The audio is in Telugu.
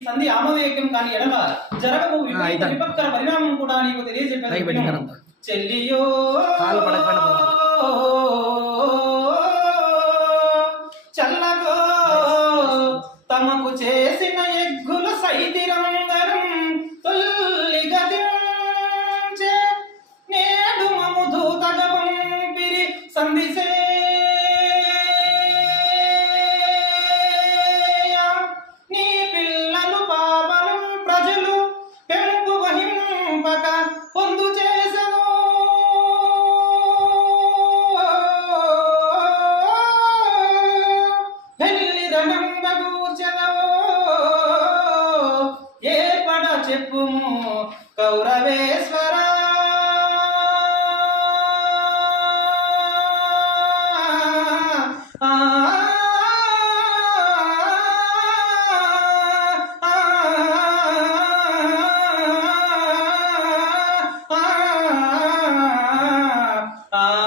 సంధి ఆమోదయోగ్యం కాని ఎడల జరగబో. విపత్కర పరిణామం కూడా నీకు పెట్టినారంతా. చెల్లియో చల్లగో తమకు చేసిన ఎగ్గుల సైతిరందరం పెళ్ళి ధనంబూర్చదవో ఏర్పడ చెప్పుము కౌరవేశ్వర Ah